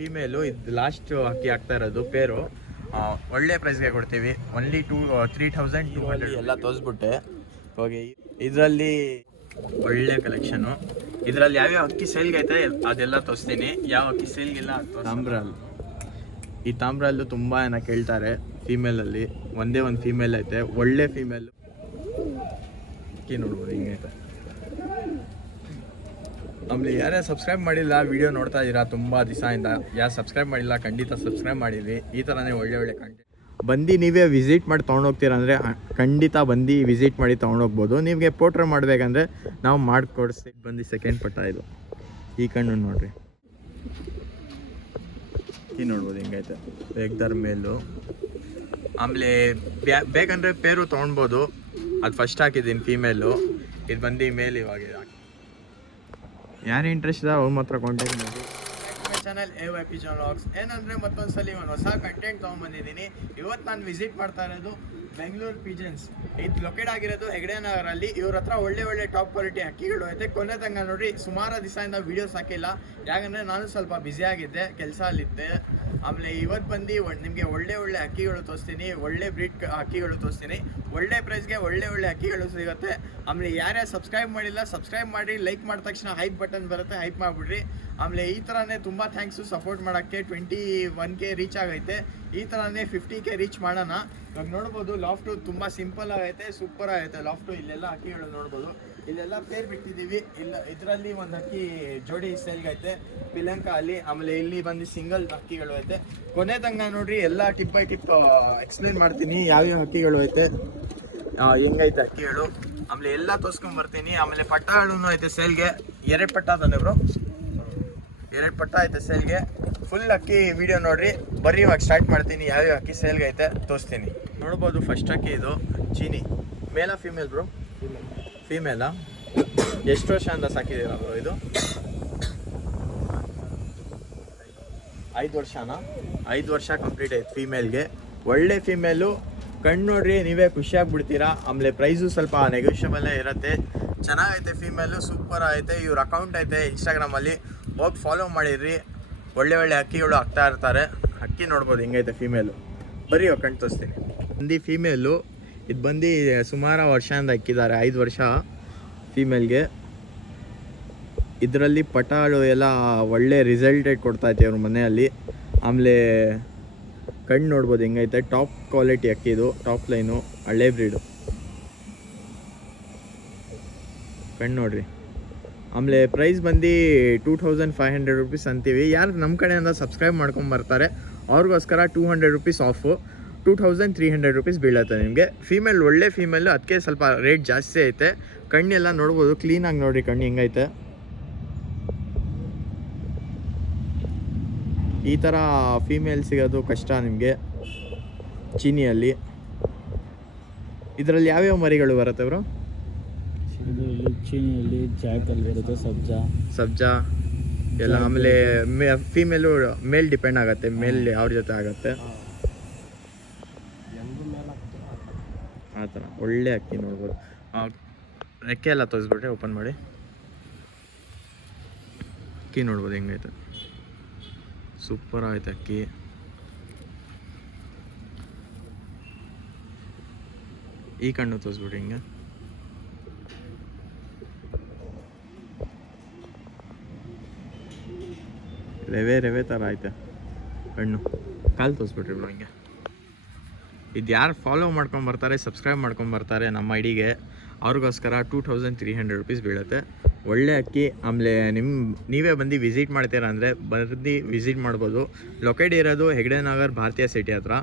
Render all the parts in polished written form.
Female ಇದು last ಹಕ್ಕಿ ಆಗ್ತಾ ಇರೋದು ಪೇರು. ಒಳ್ಳೆ ಪ್ರೈಸ್ಗೆ ಕೊಡ್ತೀವಿ. ಓನ್ಲಿ 3,200 ಎಲ್ಲ ತೋರಿಸ್ಬಿಟ್ಟೆ ಹೋಗಿ. ಇದರಲ್ಲಿ ಒಳ್ಳೆ ಕಲೆಕ್ಷನು. ಇದರಲ್ಲಿ ಯಾವ್ಯಾವ ಅಕ್ಕಿ ಸೇಲ್ಗೆ ಐತೆ ಅದೆಲ್ಲ ತೋರಿಸ್ತೀನಿ. ಯಾವ ಅಕ್ಕಿ ಸೇಲ್ಗಿಲ್ಲ ತಾಮ್ರಲ್. ಈ ತಾಮ್ರಲ್ಲು ತುಂಬ ಜನ ಕೇಳ್ತಾರೆ. ಫೀಮೇಲಲ್ಲಿ ಒಂದೇ ಒಂದು ಫೀಮೇಲ್ ಐತೆ, ಒಳ್ಳೆ ಫೀಮೇಲು. ಅಕ್ಕಿ ನೋಡ್ಬೋದು ಹಿಂಗೈತೆ. ಆಮೇಲೆ ಯಾರೇ ಸಬ್ಸ್ಕ್ರೈಬ್ ಮಾಡಿಲ್ಲ, ವಿಡಿಯೋ ನೋಡ್ತಾ ಇದ್ದೀರಾ ತುಂಬ ದಿವಸದಿಂದ, ಯಾರು ಸಬ್ಸ್ಕ್ರೈಬ್ ಮಾಡಿಲ್ಲ ಖಂಡಿತ ಸಬ್ಸ್ಕ್ರೈಬ್ ಮಾಡಿದ್ವಿ. ಈ ಥರನೇ ಒಳ್ಳೆ ಕಂಟೆಂಟ್ ಬಂದು ನೀವೇ ವಿಸಿಟ್ ಮಾಡಿ ತೊಗೊಂಡೋಗ್ತೀರ ಅಂದರೆ ಖಂಡಿತ ಬಂದು ವಿಸಿಟ್ ಮಾಡಿ ತೊಗೊಂಡೋಗ್ಬೋದು. ನಿಮಗೆ ಪೋಟ್ರ್ ಮಾಡಬೇಕಂದ್ರೆ ನಾವು ಮಾಡಿಕೊಡಿಸ್ತೀವಿ. ಬಂದು ಸೆಕೆಂಡ್ ಪಟ್ಟ ಇದು. ಈ ಕಣ್ಣು ನೋಡಿರಿ, ಈ ನೋಡ್ಬೋದು ಹಿಂಗೈತೆ ಬೇಗದರ ಮೇಲು. ಆಮೇಲೆ ಬೇಕಂದರೆ ಪೇರು ತೊಗೊಳ್ಬೋದು. ಅದು ಫಸ್ಟ್ ಹಾಕಿದ್ದೀನಿ ಫೀಮೇಲು. ಇದು ಬಂದು ಮೇಲ್ ಇವಾಗ ಯಾರು ಇಂಟ್ರೆಸ್ಟ್ ಇದೆ ಅವ್ರು ಮಾತ್ರ ಕಾಂಟ್ಯಾಕ್ಟ್ ಮಾಡಿ. ಚಾನಲ್ AYP ವ್ಲಾಗ್ಸ್ ಏನಂದರೆ ಮತ್ತೊಂದ್ಸಲಿ ಒಂದು ಹೊಸ ಕಂಟೆಂಟ್ ತೊಗೊಂಬಂದಿದ್ದೀನಿ. ಇವತ್ತು ನಾನು ವಿಸಿಟ್ ಮಾಡ್ತಾ ಇರೋದು ಬೆಂಗಳೂರು ಪಿಜನ್ಸ್. ಇದು ಲೊಕೇಟ್ ಆಗಿರೋದು ಹೆಗ್ಡೆ ನಗರಲ್ಲಿ. ಇವ್ರ ಹತ್ರ ಒಳ್ಳೆ ಟಾಪ್ ಕ್ವಾಲಿಟಿ ಹಕ್ಕಿಗಳು ಐತೆ. ಕೊನೆ ತನಕ ನೋಡ್ರಿ. ಸುಮಾರು ದಿವಸದಿಂದ ವೀಡಿಯೋಸ್ ಹಾಕಿಲ್ಲ, ಯಾಕಂದರೆ ನಾನು ಸ್ವಲ್ಪ ಬ್ಯುಸಿಯಾಗಿದ್ದೆ, ಕೆಲಸ ಅಲ್ಲಿದ್ದೆ. ಆಮೇಲೆ ಇವತ್ತು ಬಂದು ನಿಮಗೆ ಒಳ್ಳೆ ಹಕ್ಕಿಗಳು ತೋರಿಸ್ತೀನಿ, ಒಳ್ಳೆ ಬ್ರೀಡ್ ಹಕ್ಕಿಗಳು ತೋರಿಸ್ತೀನಿ. ಒಳ್ಳೆ ಪ್ರೈಸ್ಗೆ ಒಳ್ಳೆ ಹಕ್ಕಿಗಳು ಸಿಗುತ್ತೆ. ಆಮೇಲೆ ಯಾರ್ಯಾರು ಸಬ್ಸ್ಕ್ರೈಬ್ ಮಾಡಿಲ್ಲ ಸಬ್ಸ್ಕ್ರೈಬ್ ಮಾಡಿ, ಲೈಕ್ ಮಾಡಿದ ತಕ್ಷಣ ಹೈಪ್ ಬಟನ್ ಬರುತ್ತೆ, ಹೈಪ್ ಮಾಡಿಬಿಡ್ರಿ. ಆಮೇಲೆ ಈ ಥರನೇ ತುಂಬ ಥ್ಯಾಂಕ್ಸು ಸಪೋರ್ಟ್ ಮಾಡೋಕ್ಕೆ. 21K ರೀಚ್ ಆಗೈತೆ. ಈ ಥರನೇ 50K ರೀಚ್ ಮಾಡೋಣ. ಇವಾಗ ನೋಡ್ಬೋದು ಲಾಫ್ಟು ತುಂಬ ಸಿಂಪಲ್ ಆಗೈತೆ, ಸೂಪರ್ ಆಗೈತೆ ಲಾಫ್ಟು. ಇಲ್ಲೆಲ್ಲ ಹಕ್ಕಿಗಳು ನೋಡ್ಬೋದು. ಇಲ್ಲೆಲ್ಲ ಪೇರ್ ಬಿಟ್ಟಿದ್ದೀವಿ. ಇದರಲ್ಲಿ ಒಂದು ಹಕ್ಕಿ ಜೋಡಿ ಸೇಲ್ಗೈತೆ ಪಿಲಂಕ ಅಲ್ಲಿ. ಆಮೇಲೆ ಇಲ್ಲಿ ಬಂದು ಸಿಂಗಲ್ ಹಕ್ಕಿಗಳು ಐತೆ. ಕೊನೆ ತನಕ ನೋಡ್ರಿ, ಎಲ್ಲ ಟಿಪ್ ಬೈ ಟಿಪ್ ಎಕ್ಸ್ಪ್ಲೇನ್ ಮಾಡ್ತೀನಿ ಯಾವ್ಯಾವ ಹಕ್ಕಿಗಳು ಐತೆ, ಹೆಂಗೈತೆ ಹಕ್ಕಿಗಳು. ಆಮೇಲೆ ಎಲ್ಲ ತೋರಿಸ್ಕೊಂಬರ್ತೀನಿ. ಆಮೇಲೆ ಪಟ್ಟಗಳು ಐತೆ ಸೇಲ್ಗೆ. 2 ಪಟ್ಟ ತಾನೆ ಬ್ರೋ, 2 ಪಟ್ಟ ಐತೆ ಸೇಲ್ಗೆ. ಫುಲ್ ಅಕ್ಕಿ ವಿಡಿಯೋ ನೋಡ್ರಿ. ಬರ್ರಿ ಇವಾಗ ಸ್ಟಾರ್ಟ್ ಮಾಡ್ತೀನಿ. ಯಾವ್ಯಾವ ಅಕ್ಕಿ ಸೇಲ್ಗೆ ಐತೆ ತೋರಿಸ್ತೀನಿ. ನೋಡ್ಬೋದು ಫಸ್ಟ್ ಅಕ್ಕಿ ಇದು ಚೀನಿ. ಮೇಲ ಫೀಮೇಲ್ ಬ್ರೋ? ಫೀಮೇಲಾ? ಎಷ್ಟು ವರ್ಷ ಅಂತ ಸಾಕಿದ್ದೀರಾ ಬ್ರೋ ಇದು? 5 ವರ್ಷನಾ? 5 ವರ್ಷ ಕಂಪ್ಲೀಟ್ ಆಯ್ತು ಫೀಮೇಲ್ಗೆ. ಒಳ್ಳೆ ಫೀಮೇಲು. ಕಣ್ಣು ನೋಡ್ರಿ, ನೀವೇ ಖುಷಿಯಾಗ್ಬಿಡ್ತೀರಾ. ಆಮೇಲೆ ಪ್ರೈಸು ಸ್ವಲ್ಪ ನೆಗೋಷಿಯಬಲ್ಲೇ ಇರುತ್ತೆ. ಚೆನ್ನಾಗೈತೆ ಫೀಮೇಲು, ಸೂಪರ್ ಐತೆ. ಇವ್ರ ಅಕೌಂಟ್ ಐತೆ ಇನ್ಸ್ಟಾಗ್ರಾಮಲ್ಲಿ, ಹೋಗಿ ಫಾಲೋ ಮಾಡಿದ್ರಿ. ಒಳ್ಳೆ ಹಕ್ಕಿಗಳು ಆಗ್ತಾ ಇರ್ತಾರೆ. ಹಕ್ಕಿ ನೋಡ್ಬೋದು ಹಿಂಗೈತೆ ಫೀಮೇಲು. ಬರೀ ಕಣ್ಣು ತೋರಿಸ್ತೀನಿ. ಬಂದು ಫೀಮೇಲು. ಇದು ಬಂದು ಸುಮಾರು ವರ್ಷದಿಂದ ಹಾಕಿದ್ದಾರೆ, 5 ವರ್ಷ ಫೀಮೇಲ್ಗೆ. ಇದರಲ್ಲಿ ಪಟಾಳು ಎಲ್ಲ ಒಳ್ಳೆ ರಿಸಲ್ಟೇಟ್ ಕೊಡ್ತಾಯಿದೆ ಅವ್ರ ಮನೆಯಲ್ಲಿ. ಆಮೇಲೆ ಕಣ್ಣು ನೋಡ್ಬೋದು ಹೆಂಗೈತೆ. ಟಾಪ್ ಕ್ವಾಲಿಟಿ ಅಕ್ಕಿದು, ಟಾಪ್ ಲೈನು, ಹಳ್ಳೆ ಬ್ರೀಡು. ಕಣ್ಣು ನೋಡ್ರಿ. ಆಮೇಲೆ ಪ್ರೈಸ್ ಬಂದು 2,500 ರುಪೀಸ್ ಅಂತೀವಿ. ಯಾರು ನಮ್ಮ ಕಡೆಯಿಂದ ಸಬ್ಸ್ಕ್ರೈಬ್ ಮಾಡ್ಕೊಂಬರ್ತಾರೆ ಅವ್ರಿಗೋಸ್ಕರ 200 ರುಪೀಸ್ ಆಫು. 2,300 ರುಪೀಸ್ ಬೀಳುತ್ತೆ ನಿಮಗೆ. ಫೀಮೇಲ್ ಒಳ್ಳೆ ಫೀಮೇಲು, ಅದಕ್ಕೆ ಸ್ವಲ್ಪ ರೇಟ್ ಜಾಸ್ತಿ ಐತೆ. ಕಣ್ಣೆಲ್ಲ ನೋಡ್ಬೋದು, ಕ್ಲೀನಾಗಿ ನೋಡಿರಿ ಕಣ್ಣು ಹೆಂಗೈತೆ. ಈ ಥರ ಫೀಮೇಲ್ ಸಿಗೋದು ಕಷ್ಟ ನಿಮಗೆ ಚೀನಿಯಲ್ಲಿ. ಇದರಲ್ಲಿ ಯಾವ್ಯಾವ ಮರಿಗಳು ಬರುತ್ತೆ ಬ್ರೋ? ಚೀನಿಯಲ್ಲಿ ಜಾಕಲ್ಲಿ ಬರುತ್ತೆ, ಸಬ್ಜಾ ಎಲ್ಲ. ಆಮೇಲೆ ಫೀಮೇಲು ಮೇಲ್ ಡಿಪೆಂಡ್ ಆಗುತ್ತೆ, ಮೇಲ್ ಅವ್ರ ಜೊತೆ ಆಗುತ್ತೆ ಆ ಥರ. ಒಳ್ಳೆ ಅಕ್ಕಿ ನೋಡ್ಬೋದು. ರೆಕ್ಕೆ ಎಲ್ಲ ತೋರಿಸ್ಬಿಟ್ರೆ ಓಪನ್ ಮಾಡಿ. ಅಕ್ಕಿ ನೋಡ್ಬೋದು ಹೆಂಗೈತೆ, ಸೂಪರ್ ಆಯ್ತು ಅಕ್ಕಿ. ಈ ಕಣ್ಣು ತೋರಿಸ್ಬಿಟ್ರಿ ಹಿಂಗೆ. ರೆವೆ ಥರ ಐತೆ ಕಣ್ಣು. ಕಾಲು ತೋರಿಸ್ಬಿಟ್ರಿ ಬ್ರೋ ಹಿಂಗೆ. ಇದು ಯಾರು ಫಾಲೋ ಮಾಡ್ಕೊಂಬರ್ತಾರೆ, ಸಬ್ಸ್ಕ್ರೈಬ್ ಮಾಡ್ಕೊಂಬರ್ತಾರೆ ನಮ್ಮ ಐಡಿಗೆ, ಅವ್ರಿಗೋಸ್ಕರ 2,300 ರುಪೀಸ್ ಬೀಳುತ್ತೆ. ಒಳ್ಳೆ ಅಕ್ಕಿ. ಆಮೇಲೆ ನೀವೇ ಬಂದು ವಿಸಿಟ್ ಮಾಡ್ತೀರಾ ಅಂದರೆ ಬಂದು ವಿಸಿಟ್ ಮಾಡ್ಬೋದು. ಲೊಕೇಟ್ ಇರೋದು ಹೆಗ್ಡೆ ನಗರ್ ಭಾರತೀಯ ಸಿಟಿ ಹತ್ರ.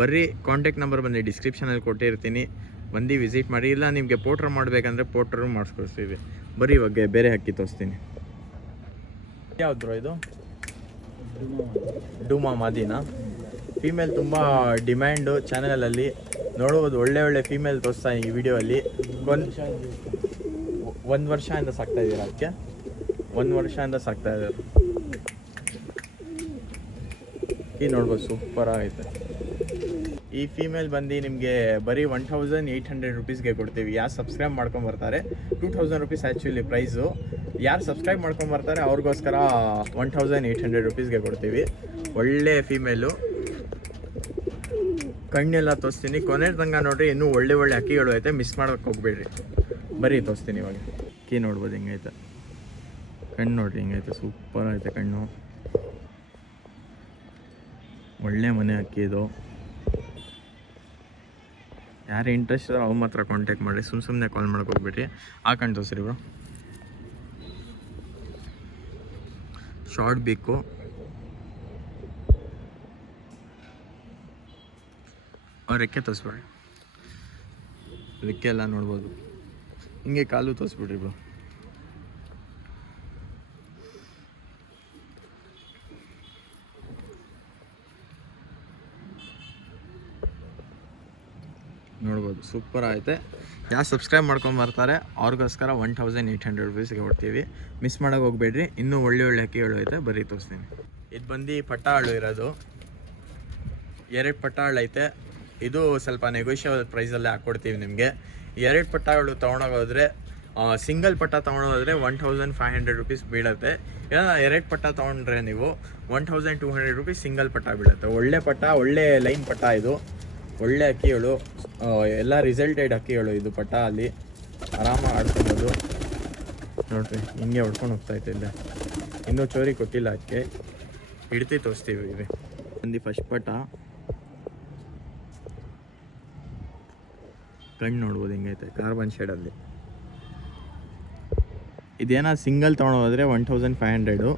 ಬರ್ರಿ, ಕಾಂಟ್ಯಾಕ್ಟ್ ನಂಬರ್ ಬಂದು ಡಿಸ್ಕ್ರಿಪ್ಷನಲ್ಲಿ ಕೊಟ್ಟಿರ್ತೀನಿ, ಬಂದು ವಿಸಿಟ್ ಮಾಡಿ. ಇಲ್ಲ ನಿಮಗೆ ಪೋಟ್ರ್ ಮಾಡಬೇಕಂದ್ರೆ ಪೋಟ್ರು ಮಾಡಿಸ್ಕೊಡ್ತೀವಿ. ಬರ್ರಿ ಇವಾಗ ಬೇರೆ ಅಕ್ಕಿ ತೋರಿಸ್ತೀನಿ. ಯಾವ್ದು ಬ್ರೋ ಇದು? ಡೂಮಾ ಮಾದಿನಾ? ಫೀಮೇಲ್ ತುಂಬ ಡಿಮ್ಯಾಂಡು ಚಾನಲಲ್ಲಿ. ನೋಡ್ಬೋದು ಒಳ್ಳೆ ಫೀಮೇಲ್ ತೋರಿಸ್ತಾ ಈ ವಿಡಿಯೋಲ್ಲಿ. 1 ವರ್ಷದಿಂದ ಸಾಕ್ತಾ ಇದ್ದೀರಾ ಅದಕ್ಕೆ? 1 ವರ್ಷದಿಂದ ಸಾಕ್ತಾ ಇದ್ದಾರೆ. ಈ ನೋಡ್ಬೋದು ಸೂಪರ್ ಆಗೈತೆ. ಈ ಫೀಮೇಲ್ ಬಂದು ನಿಮಗೆ ಬರೀ 1800 ರುಪೀಸ್ಗೆ ಕೊಡ್ತೀವಿ. ಯಾರು ಸಬ್ಸ್ಕ್ರೈಬ್ ಮಾಡ್ಕೊಂಬರ್ತಾರೆ 2000 ರುಪೀಸ್ ಆ್ಯಕ್ಚುಲಿ ಪ್ರೈಸು. ಯಾರು ಸಬ್ಸ್ಕ್ರೈಬ್ ಮಾಡ್ಕೊಂಬರ್ತಾರೆ ಅವ್ರಿಗೋಸ್ಕರ 1800 ರುಪೀಸ್ಗೆ ಕೊಡ್ತೀವಿ. ಒಳ್ಳೆ ಫೀಮೇಲು, ಕಣ್ಣೆಲ್ಲ ತೋರಿಸ್ತೀನಿ. ಕೊನೆ ತನಕ ನೋಡಿರಿ, ಇನ್ನೂ ಒಳ್ಳೆ ಒಳ್ಳೆ ಅಕ್ಕಿಗಳು ಐತೆ, ಮಿಸ್ ಮಾಡೋಕ್ಕೆ ಹೋಗ್ಬೇಡ್ರಿ. ಬರೀ ತೋರಿಸ್ತೀನಿ ಇವಾಗ. ಅಕ್ಕಿ ನೋಡ್ಬೋದು ಹಿಂಗೈತೆ, ಕಣ್ಣು ನೋಡ್ರಿ ಹಿಂಗೈತೆ, ಸೂಪರ್ ಐತೆ ಕಣ್ಣು. ಒಳ್ಳೆ ಮನೆ ಅಕ್ಕಿ ಇದು. ಯಾರು ಇಂಟ್ರೆಸ್ಟ್ ಇರೋ ಅವ್ರ ಮಾತ್ರ ಕಾಂಟ್ಯಾಕ್ಟ್ ಮಾಡಿರಿ, ಸುಮ್ಮನೆ ಕಾಲ್ ಮಾಡೋಕೆ ಹೋಗ್ಬಿಟ್ರಿ. ಹಾಕೊಂಡು ತೋರಿಸ್ರಿ ಬ್ರೋ. ಶಾರ್ಟ್ ಬೇಕು, ಅವ್ರ ರೆಕ್ಕೆ ತೋರಿಸ್ಬಿಡ್ರಿ. ರೆಕ್ಕೆ ಎಲ್ಲ ನೋಡ್ಬೋದು, ಹಿಂಗೆ ಕಾಲು ತೋರಿಸ್ಬಿಡ್ರಿ ಬ್ರೋ. ನೋಡ್ಬೋದು, ಸೂಪರ್ ಐತೆ. ಯಾರು ಸಬ್ಸ್ಕ್ರೈಬ್ ಮಾಡ್ಕೊಂಬರ್ತಾರೆ ಅವ್ರಿಗೋಸ್ಕರ 1800 ರುಪೀಸ್ಗೆ ಕೊಡ್ತೀವಿ. ಮಿಸ್ ಮಾಡೋಕೆ ಹೋಗ್ಬೇಡ್ರಿ. ಇನ್ನೂ ಒಳ್ಳೆ ಒಳ್ಳೆ ಅಕ್ಕಿಗಳು ಐತೆ, ಬರೀ ತೋರಿಸ್ತೀನಿ. ಇದು ಬಂದು ಪಟ್ಟಾಳು ಇರೋದು, 2 ಪಟ್ಟಾಳು ಐತೆ. ಇದು ಸ್ವಲ್ಪ ನೆಗೋಷಿಯಬಲ್ ಪ್ರೈಸಲ್ಲೇ ಹಾಕ್ಕೊಡ್ತೀವಿ ನಿಮಗೆ. 2 ಪಟ್ಟಾಗಳು ತೊಗೊಂಡೋಗೋದ್ರೆ, ಸಿಂಗಲ್ ಪಟ್ಟ ತೊಗೊಂಡೋದ್ರೆ 1500 ರುಪೀಸ್ ಬೀಳುತ್ತೆ. ಇಲ್ಲ 2 ಪಟ್ಟ ತೊಗೊಂಡ್ರೆ ನೀವು 1200 ರುಪೀಸ್ ಸಿಂಗಲ್ ಪಟ್ಟ ಬೀಳುತ್ತೆ. ಒಳ್ಳೆ ಪಟ್ಟ, ಒಳ್ಳೆ ಲೈನ್ ಪಟ್ಟ ಇದು. ಒಳ್ಳೆ ಅಕ್ಕಿಗಳು, ಎಲ್ಲ ರಿಸಲ್ಟೆಡ್ ಅಕ್ಕಿಗಳು. ಇದು ಪಟ್ಟ ಅಲ್ಲಿ ಆರಾಮಾಗಿ ಆಡ್ಕೊಬೋದು ನೋಡ್ರಿ. ಹಿಂಗೆ ಹೊಡ್ಕೊಂಡು ಹೋಗ್ತಾಯಿತ್ತು. ಇಲ್ಲ ಇನ್ನೂ ಚೋರಿ ಕೊಟ್ಟಿಲ್ಲ, ಅದಕ್ಕೆ ಹಿಡ್ತಿ ತೋರಿಸ್ತೀವಿ. ಇವೆ ಬಂದು ಫಸ್ಟ್ ಪಟ್ಟ, ಕಣ್ಣು ನೋಡ್ಬೋದು ಹಿಂಗೈತೆ, ಕಾರ್ಬನ್ ಶೇಡಲ್ಲಿ. ಇದೇನೋ ಸಿಂಗಲ್ ತೊಗೊಂಡೋದ್ರೆ 1500,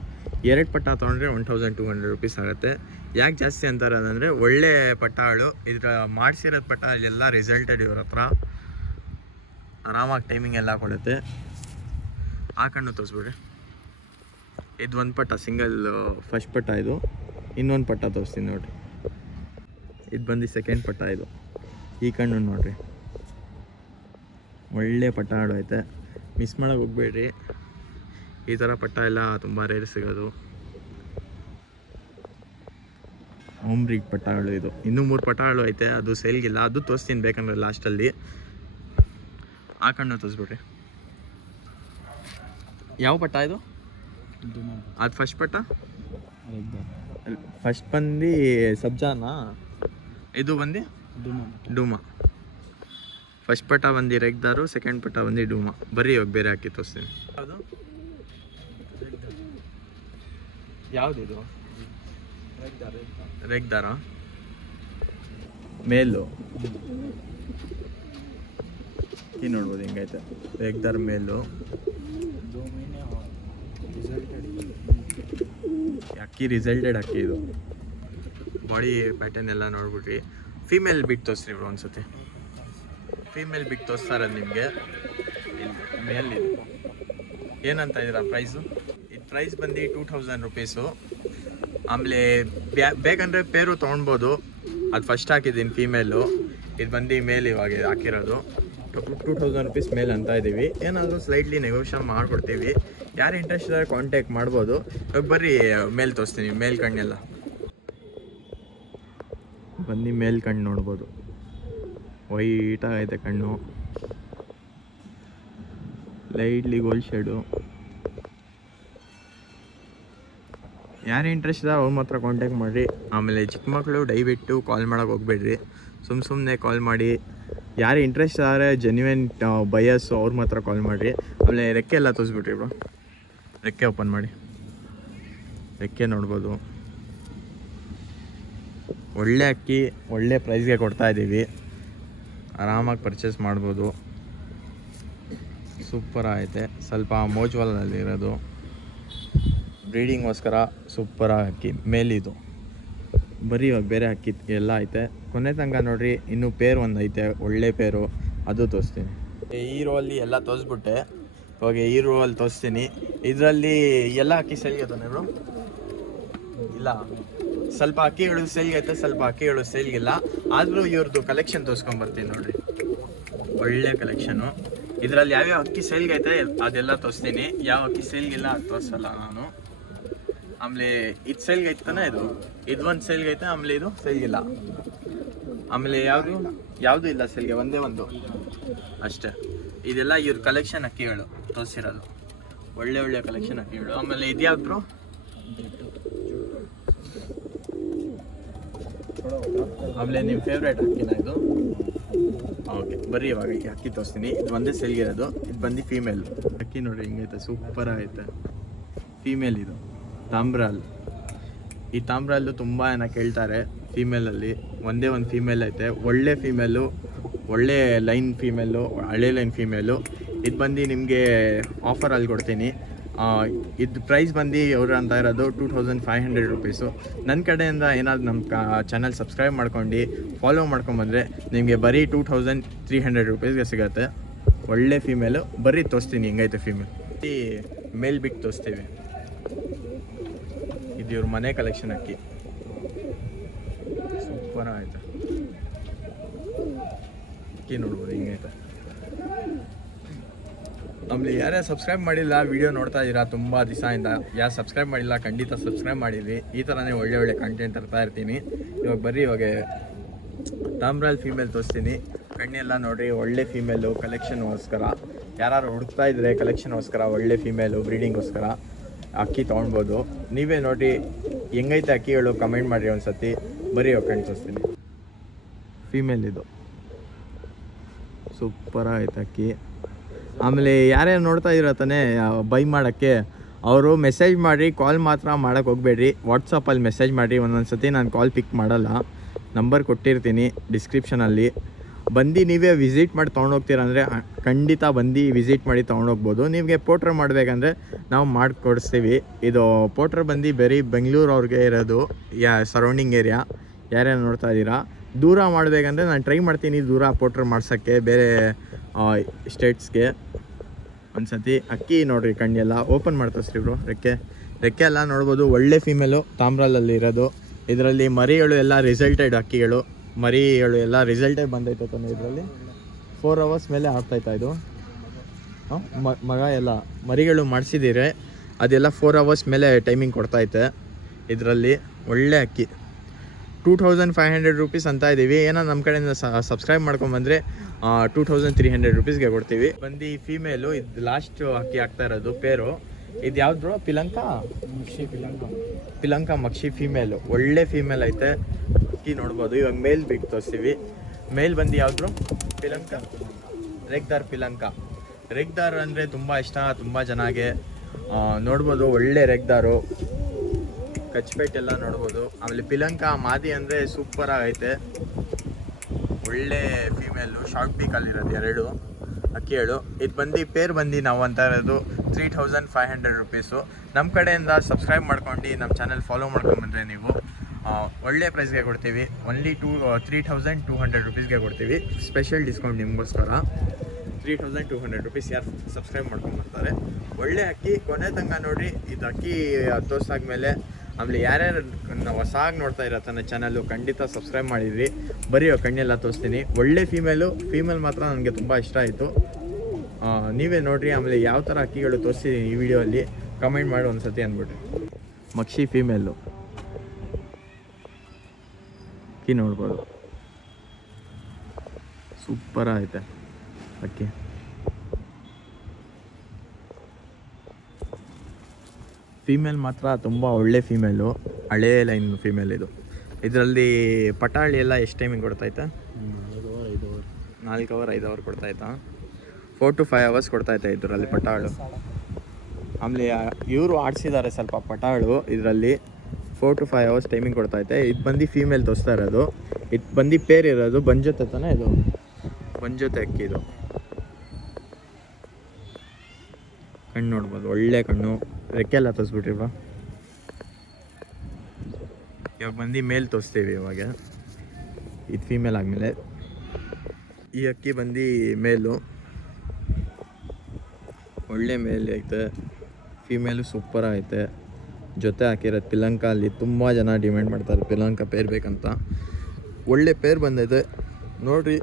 2 ಪಟ್ಟ ತೊಗೊಂಡ್ರೆ 1200 ರುಪೀಸ್ ಆಗುತ್ತೆ. ಯಾಕೆ ಜಾಸ್ತಿ ಅಂತಾರೆ ಅಂದರೆ ಒಳ್ಳೆ ಪಟ್ಟಗಳು, ಇದರ ಮಾಡಿಸಿರೋದು ಪಟ್ಟ ಎಲ್ಲ ರಿಸಲ್ಟೆಡ್ ಇವ್ರ ಹತ್ರ. ಆರಾಮಾಗಿ ಟೈಮಿಂಗ್ ಎಲ್ಲ ಕೊಡುತ್ತೆ. ಹಾಕೊಂಡು ತೋರಿಸ್ಬಿಡ್ರಿ. ಇದು ಒಂದು ಪಟ್ಟ ಸಿಂಗಲ್ ಫಸ್ಟ್ ಪಟ್ಟ. ಇದು ಇನ್ನೊಂದು ಪಟ್ಟ ತೋರಿಸ್ತೀನಿ ನೋಡಿರಿ. ಇದು ಬಂದು ಸೆಕೆಂಡ್ ಪಟ್ಟ. ಇದು ಈ ಕಣ್ಣು ನೋಡಿರಿ, ಒಳ್ಳೆ ಪಟ್ಟಗಳು ಐತೆ, ಮಿಸ್ ಮಾಡೋಕೆ ಹೋಗ್ಬೇಡ್ರಿ. ಈ ಥರ ಪಟ್ಟ ಎಲ್ಲ ತುಂಬ ರೇರ್ ಸಿಗೋದು. ಹೋಮ್ಬ್ರೀಡ್ ಪಟ್ಟಗಳು ಇದು. ಇನ್ನೂ 3 ಪಟ್ಟಗಳು ಐತೆ, ಅದು ಸೇಲ್ಗಿಲ್ಲ, ಅದು ತೋರಿಸ್ತೀನಿ ಬೇಕಂದ್ರೆ ಲಾಸ್ಟಲ್ಲಿ. ಹಾಕೊಂಡು ತೋರಿಸ್ಬಿಡ್ರಿ. ಯಾವ ಪಟ್ಟ ಇದು? ಅದು ಫಸ್ಟ್ ಪಟ್ಟ. ಫಸ್ಟ್ ಬಂದು ಸಬ್ಜಾನಾ, ಇದು ಬಂದು ಡೂಮಾ. ಫಸ್ಟ್ ಪಟ್ಟ ಬಂದು ರೆಗ್ದಾರು, ಸೆಕೆಂಡ್ ಪಟ್ಟ ಬಂದು ಡೂಮಾ. ಬರೀ ಇವಾಗ ಬೇರೆ ಹಾಕಿ ತೋರಿಸ್ತೀನಿ. ಯಾವುದು ಯಾವುದಿದು? ರೆಗ್ದಾರ ಮೇಲು. ಈ ನೋಡ್ಬೋದು ಹಿಂಗೈತೆ, ರೆಗ್ದಾರ್ ಮೇಲು. ಅಕ್ಕಿ ರಿಸಲ್ಟೆಡ್ ಅಕ್ಕಿ ಇದು. ಬಾಡಿ ಪ್ಯಾಟರ್ನ್ ಎಲ್ಲ ನೋಡ್ಬಿಟ್ರಿ. ಫೀಮೇಲ್ ಬಿಟ್ಟು ತೋರಿಸ್ರಿ ಬ್ರೋ ಒಂದ್ಸತಿ. ಫೀಮೇಲ್ ಬಿಟ್ಟು ತೋರಿಸ್ತಾ ಇರೋದು ನಿಮಗೆ. ಮೇಲಿದೆ ಏನಂತ ಇದ್ದೀರಾ ಪ್ರೈಸು? ಇದು ಪ್ರೈಸ್ ಬಂದು 2000 ರುಪೀಸು. ಆಮೇಲೆ ಬೇಕಂದರೆ ಪೇರು ತೊಗೊಳ್ಬೋದು. ಅದು ಫಸ್ಟ್ ಹಾಕಿದ್ದೀನಿ ಫೀಮೇಲು. ಇದು ಬಂದು ಮೇಲ್ ಇವಾಗ ಹಾಕಿರೋದು. 2000 ರುಪೀಸ್ ಮೇಲ್ ಅಂತ ಇದ್ದೀವಿ. ಏನಾದರೂ ಸ್ಲೈಟ್ಲಿ ನೆಗೋಷಿಯೇಟ್ ಮಾಡಿಕೊಡ್ತೀವಿ. ಯಾರು ಇಂಟ್ರೆಸ್ಟ್ ಇದ್ದಾರೆ ಕಾಂಟ್ಯಾಕ್ಟ್ ಮಾಡ್ಬೋದು. ಇವಾಗ ಬರ್ರಿ ಮೇಲ್ ತೋರಿಸ್ತೀನಿ. ಮೇಲ್ ಕಣ್ಣೆಲ್ಲ ಬಂದು ಮೇಲ್ ಕಣ್ಣು ನೋಡ್ಬೋದು, ವೈಟಾಗೈತೆ ಕಣ್ಣು, ಲೈಟ್ಲಿ ಗೋಲ್ಡ್ ಶೇಡು. ಯಾರು ಇಂಟ್ರೆಸ್ಟ್ ಇದೆ ಅವ್ರ ಮಾತ್ರ ಕಾಂಟ್ಯಾಕ್ಟ್ ಮಾಡಿರಿ. ಆಮೇಲೆ ಚಿಕ್ಕ ಮಕ್ಕಳು ದಯವಿಟ್ಟು ಕಾಲ್ ಮಾಡೋಕೆ ಹೋಗ್ಬೇಡ್ರಿ. ಸುಮ್ಮನೆ ಕಾಲ್ ಮಾಡಿ. ಯಾರು ಇಂಟ್ರೆಸ್ಟ್ ಆದರೆ ಜೆನ್ಯೂನ್ ಬಯಸ್ಸು ಅವ್ರ ಮಾತ್ರ ಕಾಲ್ ಮಾಡಿರಿ. ಆಮೇಲೆ ರೆಕ್ಕೆ ಎಲ್ಲ ತೋರಿಸ್ಬಿಟ್ರಿ ಬ್ರೋ. ರೆಕ್ಕೆ ಓಪನ್ ಮಾಡಿ, ರೆಕ್ಕೆ ನೋಡ್ಬೋದು. ಒಳ್ಳೆ ಅಕ್ಕಿ, ಒಳ್ಳೆ ಪ್ರೈಸ್ಗೆ ಕೊಡ್ತಾಯಿದ್ದೀವಿ. ಆರಾಮಾಗಿ ಪರ್ಚೇಸ್ ಮಾಡ್ಬೋದು. ಸೂಪರ್ ಐತೆ. ಸ್ವಲ್ಪ ಮೋಜ್ವಲಲ್ಲಿರೋದು, ಬ್ರೀಡಿಂಗೋಸ್ಕರ ಸೂಪರ್ ಅಕ್ಕಿ. ಮೇಲಿದು ಬರೀ ಇವಾಗ ಬೇರೆ ಅಕ್ಕಿ ಎಲ್ಲ ಐತೆ. ಕೊನೆ ತನಕ ನೋಡಿರಿ. ಇನ್ನೂ ಪೇರು ಒಂದು ಐತೆ, ಒಳ್ಳೆ ಪೇರು, ಅದು ತೋರಿಸ್ತೀನಿ. ಈ ರೋಲ್ಲಿ ಎಲ್ಲ ತೋರಿಸ್ಬಿಟ್ಟೆ. ಇವಾಗ ಈ ರೋಲ್ಲಿ ತೋರಿಸ್ತೀನಿ. ಇದರಲ್ಲಿ ಎಲ್ಲ ಅಕ್ಕಿ ಸೇಲ್ಗೆ ಬ್ರೋ? ಇಲ್ಲ, ಸ್ವಲ್ಪ ಅಕ್ಕಿಗಳು ಸೇಲ್ಗೈತೆ, ಸ್ವಲ್ಪ ಅಕ್ಕಿಗಳು ಸೇಲ್ಗಿಲ್ಲ. ಆದರೂ ಇವ್ರದ್ದು ಕಲೆಕ್ಷನ್ ತೋರಿಸ್ಕೊಂಬರ್ತೀನಿ ನೋಡಿರಿ. ಒಳ್ಳೆ ಕಲೆಕ್ಷನು. ಇದರಲ್ಲಿ ಯಾವ್ಯಾವ ಅಕ್ಕಿ ಸೇಲ್ಗೈತೆ ಅದೆಲ್ಲ ತೋರಿಸ್ತೀನಿ. ಯಾವ ಅಕ್ಕಿ ಸೇಲ್ಗಿಲ್ಲ ಅದು ತೋರಿಸಲ್ಲ ನಾನು. ಆಮೇಲೆ ಇದು ಸೇಲ್ಗೈತೆ ತಾನೆ, ಇದು ಒಂದು ಸೇಲ್ಗೈತೆ. ಆಮೇಲೆ ಇದು ಸೇಲ್ಗಿಲ್ಲ. ಆಮೇಲೆ ಯಾವುದು ಇಲ್ಲ ಸೆಲ್ಗೆ, ಒಂದೇ ಒಂದು ಅಷ್ಟೇ. ಇದೆಲ್ಲ ಇವ್ರ ಕಲೆಕ್ಷನ್ ಅಕ್ಕಿಗಳು ತೋರಿಸಿರೋದು, ಒಳ್ಳೆ ಕಲೆಕ್ಷನ್ ಅಕ್ಕಿಗಳು. ಆಮೇಲೆ ಇದ್ಯಾವ್ದು ಬ್ರೋ? ಆಮೇಲೆ ನಿಮ್ಮ ಫೇವ್ರೇಟ್ ಅಕ್ಕಿನ ಇದು? ಓಕೆ, ಬರ್ರಿ ಇವಾಗ ಈ ಅಕ್ಕಿ ತೋರಿಸ್ತೀನಿ. ಇದು ಒಂದೇ ಸೆಲ್ಗಿರೋದು. ಇದು ಬಂದು ಫೀಮೇಲ್ ಅಕ್ಕಿ ನೋಡಿ ಹಿಂಗೈತೆ, ಸೂಪರ್ ಐತೆ. ಫೀಮೇಲ್ ಇದು ತಾಮ್ರಾಲ್. ಈ ತಾಮ್ರಲ್ಲೂ ತುಂಬ ಜನ ಕೇಳ್ತಾರೆ ಫೀಮೇಲಲ್ಲಿ. ಒಂದೇ ಒಂದು ಫೀಮೇಲ್ ಐತೆ, ಒಳ್ಳೆ ಫೀಮೇಲು, ಒಳ್ಳೆ ಲೈನ್ ಫೀಮೇಲು, ಹಳೆ ಲೈನ್ ಫೀಮೇಲು. ಇದು ಬಂದು ನಿಮಗೆ ಆಫರಲ್ಲಿ ಕೊಡ್ತೀನಿ. ಇದು ಪ್ರೈಸ್ ಬಂದು ಅವರು ಅಂತ ಇರೋದು 2500 ರುಪೀಸು. ನನ್ನ ಕಡೆಯಿಂದ ಏನಾದ್ರು ನಮ್ಮ ಚಾನಲ್ ಸಬ್ಸ್ಕ್ರೈಬ್ ಮಾಡ್ಕೊಂಡು ಫಾಲೋ ಮಾಡ್ಕೊಂಬಂದರೆ ನಿಮಗೆ ಬರೀ 2300 ರುಪೀಸ್ಗೆ ಸಿಗುತ್ತೆ. ಒಳ್ಳೆ ಫೀಮೇಲು. ಬರೀ ತೋರಿಸ್ತೀನಿ ಹೆಂಗೈತೆ ಫೀಮೇಲ್. ಈ ಮೇಲ್ ಬಿಟ್ಟು ತೋರಿಸ್ತೀವಿ. ಇದು ಇವ್ರ ಮನೆ ಕಲೆಕ್ಷನ್ ಅಕ್ಕಿ, ಸೂಪರ್ ಆಯ್ತು. ಅಕ್ಕಿ ನೋಡ್ಬೋದು ಹಿಂಗೈತೆ. ಆಮೇಲೆ ಯಾರ್ಯಾರು ಸಬ್ಸ್ಕ್ರೈಬ್ ಮಾಡಿಲ್ಲ, ವಿಡಿಯೋ ನೋಡ್ತಾ ಇದ್ದೀರಾ ತುಂಬ ದಿವಸದಿಂದ, ಯಾರು ಸಬ್ಸ್ಕ್ರೈಬ್ ಮಾಡಿಲ್ಲ ಖಂಡಿತ ಸಬ್ಸ್ಕ್ರೈಬ್ ಮಾಡಿರಿ. ಈ ಥರನೇ ಒಳ್ಳೆ ಕಂಟೆಂಟ್ ತರ್ತಾ ಇರ್ತೀನಿ. ಇವಾಗ ಬರ್ರಿ ಇವಾಗ ತಾಮ್ರಾಲ್ ಫೀಮೇಲ್ ತೋರಿಸ್ತೀನಿ. ಕಣ್ಣೆಲ್ಲ ನೋಡಿರಿ, ಒಳ್ಳೆ ಫೀಮೇಲು ಕಲೆಕ್ಷನ್ಗೋಸ್ಕರ. ಯಾರು ಹುಡುಕ್ತಾ ಇದ್ರೆ ಕಲೆಕ್ಷನ್ಗೋಸ್ಕರ, ಒಳ್ಳೆ ಫೀಮೇಲು ಬ್ರೀಡಿಂಗೋಸ್ಕರ ಅಕ್ಕಿ ತೊಗೊಳ್ಬೋದು. ನೀವೇ ನೋಡಿ ಹೆಂಗೈತೆ ಅಕ್ಕಿಗಳು ಕಮೆಂಟ್ ಮಾಡಿರಿ ಒಂದು ಸತಿ. ಬರೀ ಕಣ್ಣು ತೋರಿಸ್ತೀನಿ. ಫೀಮೇಲ್ ಇದು ಸೂಪರ್ ಆಯ್ತು ಅಕ್ಕಿ. ಆಮೇಲೆ ಯಾರ್ಯಾರು ನೋಡ್ತಾ ಇರೋ ತಾನೇ ಬೈ ಮಾಡೋಕ್ಕೆ, ಅವರು ಮೆಸೇಜ್ ಮಾಡಿ, ಕಾಲ್ ಮಾತ್ರ ಮಾಡೋಕ್ಕೆ ಹೋಗಬೇಡ್ರಿ. ವಾಟ್ಸಪ್ಪಲ್ಲಿ ಮೆಸೇಜ್ ಮಾಡಿ. ಒಂದೊಂದು ಸತಿ ನಾನು ಕಾಲ್ ಪಿಕ್ ಮಾಡಲ್ಲ. ನಂಬರ್ ಕೊಟ್ಟಿರ್ತೀನಿ ಡಿಸ್ಕ್ರಿಪ್ಷನಲ್ಲಿ. ಬಂದು ನೀವೇ ವಿಸಿಟ್ ಮಾಡಿ ತೊಗೊಂಡೋಗ್ತೀರಂದರೆ ಖಂಡಿತ ಬಂದು ವಿಸಿಟ್ ಮಾಡಿ ತೊಗೊಂಡೋಗ್ಬೋದು. ನಿಮಗೆ ಪೋಟ್ರ್ ಮಾಡಬೇಕಂದ್ರೆ ನಾವು ಮಾಡಿಕೊಡಿಸ್ತೀವಿ. ಇದು ಪೋಟ್ರ್ ಬಂದು ಬರೀ ಬೆಂಗಳೂರು ಅವ್ರಿಗೆ ಇರೋದು, ಸರೌಂಡಿಂಗ್ ಏರಿಯಾ. ಯಾರ್ಯಾರು ನೋಡ್ತಾ ಇದ್ದೀರಾ, ದೂರ ಮಾಡಬೇಕಂದ್ರೆ ನಾನು ಟ್ರೈ ಮಾಡ್ತೀನಿ ದೂರ ಪೋಟ್ರ್ ಮಾಡ್ಸೋಕ್ಕೆ, ಬೇರೆ ಸ್ಟೇಟ್ಸ್ಗೆ. ಒಂದು ಸತಿ ಅಕ್ಕಿ ನೋಡಿರಿ, ಕಣ್ಣೆಲ್ಲ ಓಪನ್ ಮಾಡ್ತೋಸ್ರಿ ಬ್ರೋ. ರೆಕ್ಕೆ ಎಲ್ಲ ನೋಡ್ಬೋದು. ಒಳ್ಳೆ ಫೀಮೇಲು ತಾಮ್ರಲಲ್ಲಿ ಇರೋದು. ಇದರಲ್ಲಿ ಮರಿಗಳು ಎಲ್ಲ ರಿಸಲ್ಟೆಡ್ ಅಕ್ಕಿಗಳು. ಮರಿಗಳು ಎಲ್ಲ ರಿಸಲ್ಟೆಡ್ ಬಂದೈತೆ ತಾನೆ. ಇದರಲ್ಲಿ 4 ಅವರ್ಸ್ ಮೇಲೆ ಆಗ್ತಾಯ್ತಾ ಇದು? ಮಗ ಎಲ್ಲ ಮರಿಗಳು ಮಾಡಿಸಿದ್ದೀರಿ, ಅದೆಲ್ಲ 4 ಅವರ್ಸ್ ಮೇಲೆ ಟೈಮಿಂಗ್ ಕೊಡ್ತೈತೆ. ಇದರಲ್ಲಿ ಒಳ್ಳೆ ಅಕ್ಕಿ 2500 ರುಪೀಸ್ ಅಂತ ಇದ್ದೀವಿ. ಏನೋ ನಮ್ಮ ಕಡೆಯಿಂದ ಸಬ್ಸ್ಕ್ರೈಬ್ ಮಾಡ್ಕೊಂಬಂದರೆ 2300 ರುಪೀಸ್ಗೆ ಕೊಡ್ತೀವಿ. ಬಂದು ಫೀಮೇಲು. ಇದು ಲಾಸ್ಟ್ ಅಕ್ಕಿ ಆಗ್ತಾ ಇರೋದು ಪೇರು. ಇದು ಯಾವ್ದು ಬ್ರೋ? ಪಿಲಂಕ ಮಕ್ಷಿ ಫೀಮೇಲು. ಒಳ್ಳೆ ಫೀಮೇಲ್ ಐತೆ ಅಕ್ಕಿ ನೋಡ್ಬೋದು. ಇವಾಗ ಮೇಲ್ ಬಿಟ್ಟು ತೋರಿಸ್ತೀವಿ. ಮೇಲ್ ಬಂದು ಯಾವ್ದು? ಪಿಲಂಕ, ರೇಗ್ದಾರ್ ಅಂದರೆ ತುಂಬ ಇಷ್ಟ ತುಂಬ ಜನಗೆ. ನೋಡ್ಬೋದು, ಒಳ್ಳೆ ರೇಗ್ದಾರು, ಕಚ್ಪೇಟ್ ಎಲ್ಲ ನೋಡ್ಬೋದು. ಆಮೇಲೆ ಪಿಲಂಕ ಮಾದಿ ಅಂದರೆ ಸೂಪರ್ ಆಗೈತೆ. ಒಳ್ಳೆ ಫೀಮೇಲು, ಶಾರ್ಟ್ ಪೀಕಲ್ಲಿರೋದು 2 ಅಕ್ಕಿಗಳು. ಇದು ಬಂದು ಪೇರ್ ಬಂದು ನಾವು ಅಂತ ಇರೋದು 3500 ರುಪೀಸು. ನಮ್ಮ ಕಡೆಯಿಂದ ಸಬ್ಸ್ಕ್ರೈಬ್ ಮಾಡ್ಕೊಂಡು ನಮ್ಮ ಚಾನಲ್ ಫಾಲೋ ಮಾಡ್ಕೊಂಬಂದರೆ ನೀವು ಒಳ್ಳೆ ಪ್ರೈಸ್ಗೆ ಕೊಡ್ತೀವಿ. ಓನ್ಲಿ 3200 ರುಪೀಸ್ಗೆ ಕೊಡ್ತೀವಿ. ಸ್ಪೆಷಲ್ ಡಿಸ್ಕೌಂಟ್ ನಿಮಗೋಸ್ಕರ 3200 ರುಪೀಸ್ ಯಾರು ಸಬ್ಸ್ಕ್ರೈಬ್ ಮಾಡ್ಕೊಂಬರ್ತಾರೆ. ಒಳ್ಳೆ ಅಕ್ಕಿ. ಕೊನೆ ತನಕ ನೋಡಿ. ಇದು ಅಕ್ಕಿ ತೋರ್ಸಾದ್ಮೇಲೆ ಆಮೇಲೆ ಯಾರ್ಯಾರು ಹೊಸಾಗಿ ನೋಡ್ತಾ ಇರೋ ತನ್ನ ಚಾನಲ್ಲು ಖಂಡಿತ ಸಬ್ಸ್ಕ್ರೈಬ್ ಮಾಡಿದ್ರಿ. ಬರೀ ಕಣ್ಣೆಲ್ಲ ತೋರಿಸ್ತೀನಿ. ಒಳ್ಳೆ ಫೀಮೇಲ್ ಮಾತ್ರ ನನಗೆ ತುಂಬ ಇಷ್ಟ ಆಯಿತು. ನೀವೇ ನೋಡಿರಿ. ಆಮೇಲೆ ಯಾವ ಥರ ಅಕ್ಕಿಗಳು ತೋರಿಸಿದ್ದೀನಿ ಈ ವಿಡಿಯೋಲ್ಲಿ ಕಮೆಂಟ್ ಮಾಡಿ ಒಂದು ಸತಿ ಅಂದ್ಬಿಟ್ಟು. ಮಕ್ಷಿ ಫೀಮೇಲು ಅಕ್ಕಿ ನೋಡ್ಬೋದು, ಸೂಪರ್ ಐತೆ ಅಕ್ಕಿ. ಫೀಮೇಲ್ ಮಾತ್ರ ತುಂಬ ಒಳ್ಳೆ ಫೀಮೇಲು, ಹಳೇ ಲೈನ್ ಫೀಮೇಲ್ ಇದು. ಇದರಲ್ಲಿ ಪಟಾಳಿ ಎಲ್ಲ ಎಷ್ಟು ಟೈಮಿಂಗ್ ಕೊಡ್ತಾಯ್ತಾ? 4 ಅವರ್ 5 ಅವರ್ ಕೊಡ್ತಾಯ್ತಾ? 4 to 5 ಅವರ್ಸ್ ಕೊಡ್ತಾಯ್ತಾ ಇದರಲ್ಲಿ ಪಟಾಳು. ಆಮೇಲೆ ಇವರು ಆಡಿಸಿದ್ದಾರೆ ಸ್ವಲ್ಪ ಪಟಾಳು. ಇದರಲ್ಲಿ 4 to 5 ಅವರ್ಸ್ ಟೈಮಿಂಗ್ ಕೊಡ್ತೈತೆ. ಇದು ಬಂದು ಫೀಮೇಲ್ ತೋರಿಸ್ತಾ ಇರೋದು. ಇದು ಬಂದು ಪೇರ್ ಇರೋದು ಬಂಜೊತೆ ತಾನೆ. ಇದು ಬಂಜೊತೆ ಅಕ್ಕಿ. ಇದು ಕಣ್ಣು ನೋಡ್ಬೋದು, ಒಳ್ಳೆ ಕಣ್ಣು. ರೆಕ್ಕೆ ಎಲ್ಲ ತೋರಿಸ್ಬಿಟ್ರಿ ಬಾ. ಇವಾಗ ಬಂದು ಮೇಲ್ ತೋರಿಸ್ತೀವಿ. ಇವಾಗ ಇದು ಫೀಮೇಲ್ ಆದಮೇಲೆ ಈ ಅಕ್ಕಿ ಬಂದು ಮೇಲು. ಒಳ್ಳೆ ಮೇಲ್ ಐತೆ. ಫೀಮೇಲು ಸೂಪರ್ ಐತೆ. ಜೊತೆ ಹಾಕಿರೋದು ಪಿಲಂಕ. ಅಲ್ಲಿ ತುಂಬ ಜನ ಡಿಮ್ಯಾಂಡ್ ಮಾಡ್ತಾರೆ ಪಿಲಂಕ ಪೇರ್ ಬೇಕಂತ. ಒಳ್ಳೆ ಪೇರ್ ಬಂದೈತೆ ನೋಡಿರಿ.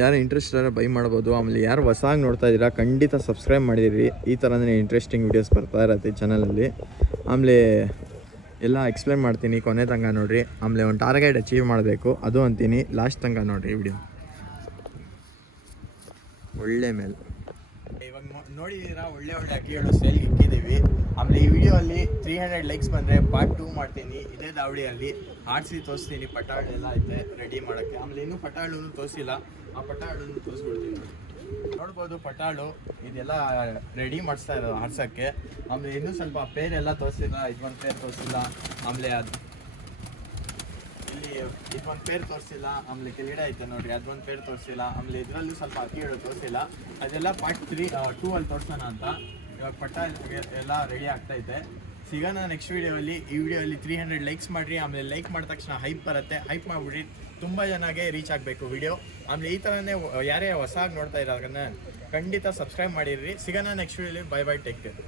ಯಾರು ಇಂಟ್ರೆಸ್ಟ್ ಇದ್ದಾರೆ ಬೈ ಮಾಡ್ಬೋದು. ಆಮೇಲೆ ಯಾರು ಹೊಸಾಗಿ ನೋಡ್ತಾ ಇದ್ದೀರಾ ಖಂಡಿತ ಸಬ್ಸ್ಕ್ರೈಬ್ ಮಾಡಿದಿರಿ. ಈ ಥರನೇ ಇಂಟ್ರೆಸ್ಟಿಂಗ್ ವೀಡಿಯೋಸ್ ಬರ್ತಾ ಇರತ್ತೆ ಚಾನಲಲ್ಲಿ. ಆಮೇಲೆ ಎಲ್ಲ ಎಕ್ಸ್ಪ್ಲೇನ್ ಮಾಡ್ತೀನಿ ಕೊನೆ ತನಕ ನೋಡಿರಿ. ಆಮೇಲೆ ಒಂದು ಟಾರ್ಗೆಟ್ ಅಚೀವ್ ಮಾಡಬೇಕು ಅದು ಅಂತೀನಿ, ಲಾಸ್ಟ್ ತನಕ ನೋಡಿರಿ ವಿಡಿಯೋ. ಒಳ್ಳೆ ಮೇಲೆ ಇವಾಗ ನೋಡಿದ್ದೀರಾ, ಒಳ್ಳೆ ಅಕ್ಕಿಗಳು ಸೇಲ್ ಇಕ್ಕಿದ್ದೀವಿ. ಆಮೇಲೆ ಈ ವಿಡಿಯೋ ಅಲ್ಲಿ 300 ಲೈಕ್ಸ್ ಬಂದರೆ ಪಾರ್ಟ್ 2 ಮಾಡ್ತೀನಿ. ಇದೇ ದಾವಡಿಯಲ್ಲಿ ಆಡಿಸಿ ತೋರಿಸ್ತೀನಿ. ಪಟಾಳು ಎಲ್ಲ ಐತೆ ರೆಡಿ ಮಾಡೋಕ್ಕೆ. ಆಮೇಲೆ ಇನ್ನೂ ಪಟಾಳು ತೋರಿಸಿಲ್ಲ, ಆ ಪಟಾಳು ತೋರಿಸ್ಬಿಡ್ತೀನಿ. ನೋಡ್ಬೋದು ಪಟಾಳು ಇದೆಲ್ಲ ರೆಡಿ ಮಾಡಿಸ್ತಾ ಇರೋದು ಆಡ್ಸೋಕ್ಕೆ. ಆಮೇಲೆ ಇನ್ನೂ ಸ್ವಲ್ಪ ಪೇರೆಲ್ಲ ತೋರಿಸಿಲ್ಲ, ಇದೊಂದು ಪೇರ್ ತೋರಿಸಿಲ್ಲ. ಆಮೇಲೆ ಅದು ಇಲ್ಲಿ ಇದೊಂದು ಪೇರ್ ತೋರಿಸಿಲ್ಲ. ಆಮೇಲೆ ಕೆಳಗಡೆ ಐತೆ ನೋಡ್ರಿ, ಅದೊಂದು ಪೇರ್ ತೋರಿಸಿಲ್ಲ. ಆಮೇಲೆ ಇದರಲ್ಲೂ ಸ್ವಲ್ಪ ಅಕ್ಕಿಗಳು ತೋರಿಸಿಲ್ಲ. ಅದೆಲ್ಲ ಪಾರ್ಟ್ 2 ಅಲ್ಲಿ ತೋರಿಸೋಣ ಅಂತ. ಇವಾಗ ಪಟ್ಟ ಎಲ್ಲ ರೆಡಿ ಆಗ್ತೈತೆ. ಸಿಗೋಣ ನೆಕ್ಸ್ಟ್ ವೀಡಿಯೋಲ್ಲಿ. ಈ ವಿಡಿಯೋಲ್ಲಿ 300 ಲೈಕ್ಸ್ ಮಾಡಿರಿ. ಆಮೇಲೆ ಲೈಕ್ ಮಾಡಿದ ತಕ್ಷಣ ಹೈಪ್ ಬರುತ್ತೆ, ಹೈಪ್ ಮಾಡಿಬಿಡ್ರಿ. ತುಂಬ ಜನಗೆ ರೀಚ್ ಆಗಬೇಕು ವಿಡಿಯೋ. ಆಮೇಲೆ ಈ ಥರನೇ ಯಾರೇ ಹೊಸದಾಗಿ ನೋಡ್ತಾ ಇರೋದನ್ನ ಖಂಡಿತ ಸಬ್ಸ್ಕ್ರೈಬ್ ಮಾಡಿರಿ. ಸಿಗೋಣ ನೆಕ್ಸ್ಟ್ ವೀಡಿಯೋಲಿ. Bye bye, take care.